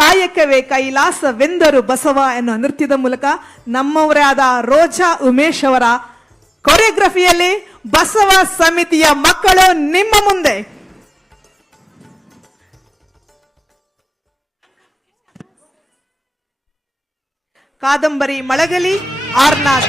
ಕಾಯಕವೇ ಕೈಲಾಸವೆಂದರು ಬಸವ ಎನ್ನುವ ನೃತ್ಯದ ಮೂಲಕ ನಮ್ಮವರೇ ಆದ ರೋಜಾ ಉಮೇಶ್ ಅವರ ಕೊರಿಯೋಗ್ರಫಿಯಲ್ಲಿ ಬಸವ ಸಮಿತಿಯ ಮಕ್ಕಳು ನಿಮ್ಮ ಮುಂದೆ. ಕಾದಂಬರಿ ಮಳಗಲಿ ಆರ್ನಾಥ್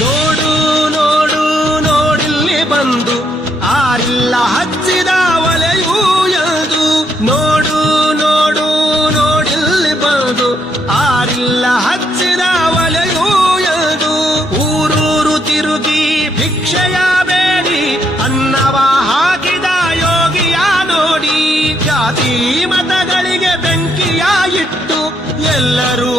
ನೋಡು ನೋಡು, ನೋಡಿಲ್ಲಿ ಬಂದು, ಆರಿಲ್ಲ ಹಚ್ಚಿದ ಒಲೆಯೂ ಎಂದು ನೋಡು ನೋಡು, ನೋಡಿಲ್ಲಿ ಬಂದು, ಆರಿಲ್ಲ ಹಚ್ಚಿದ ಒಲೆಯೂ ಎಂದು ಊರೂರು ತಿರುಗಿ ಭಿಕ್ಷೆಯ ಬೇಡಿ, ಅನ್ನವ ಹಾಕಿದ ಯೋಗಿಯ ನೋಡಿ. ಜಾತಿ ಮತಗಳಿಗೆ ಬೆಂಕಿಯ ಇಟ್ಟು, ಎಲ್ಲರೂ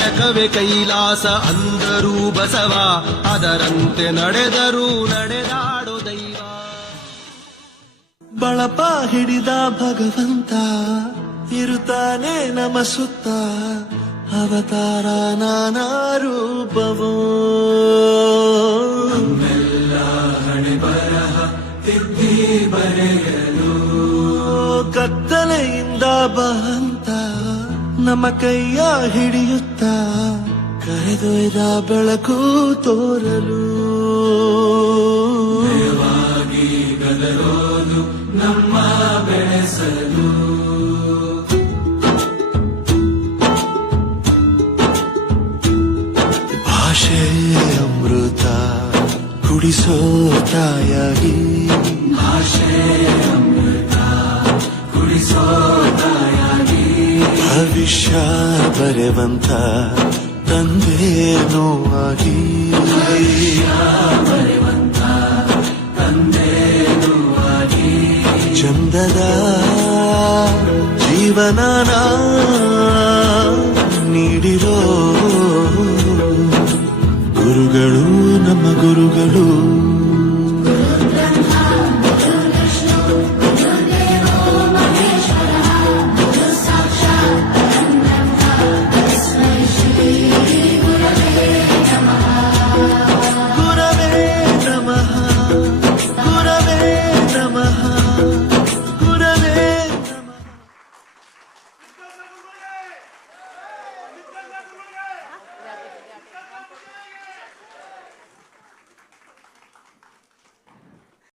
ಕಾಯಕವೇ ಕೈಲಾಸ ಅಂದರೂ ಬಸವ ಅದರಂತೆ ನಡೆದರೂ ನಡೆದಾಡೋ ದೈವ. ಬಳಪ ಹಿಡಿದ ಭಗವಂತ ಇರುತ್ತಾನೆ ನಮ ಸುತ್ತ ಅವತಾರ ನಾನಾ ರೂಪವೋ. ಕತ್ತಲೆಯಿಂದ ಬಹಂತ ನಮ್ಮ ಕೈಯ ಹಿಡಿಯುತ್ತ ಕರೆದೊಯ್ದ ಬೆಳಕು ತೋರಲು. ನಮ್ಮ ಭಾಷೆ ಅಮೃತ ಕುಡಿಸೋ ತಾಯಾಗಿ. ಭವಿಷ್ಯ ಬರೆವಂತ ತಂದೇನೋ ಆಗಿ. ಚಂದದ ಜೀವನನ